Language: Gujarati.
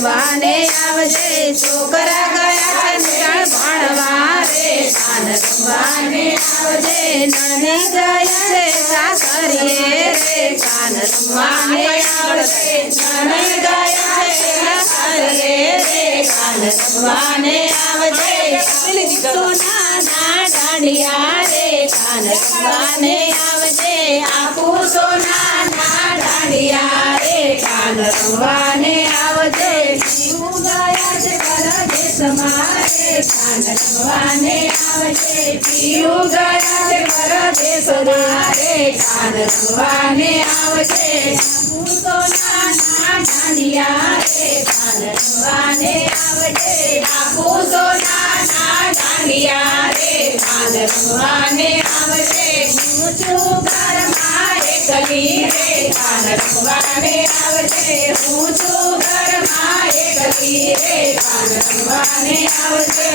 રમવાને આવજે છોકરા ગયા છે નિશાળ ભણવા રે કાન રમવાને આવજે નણની ગયા છે સાસરીએ રે કાન રમવાને આવજે નણની ગયા છે સાસરીએ રે કાન રમવાને આવજે સોનાના દાંડિયા રે કાન રમવાને આવજે આપુ સોનાના દાંડિયા રે કાન રમવાને આવજે પીવું ગયા છે પરદેશમાં રે કાન રમવાને આવજે પીવું ગયા છે પરદેશમાં રે કાન રમવાને આવજે આપુ સોનાના દાંડિયા રે કાન રમવાને આવજે આપુ સોનાના દાંડિયા રે કાન રમવાને આવજે હું છું ઘરમાં એકલી રે કાન રમવાને આવજે હું છું ઘરમાં એકલી રે કાન રમવાને આવજે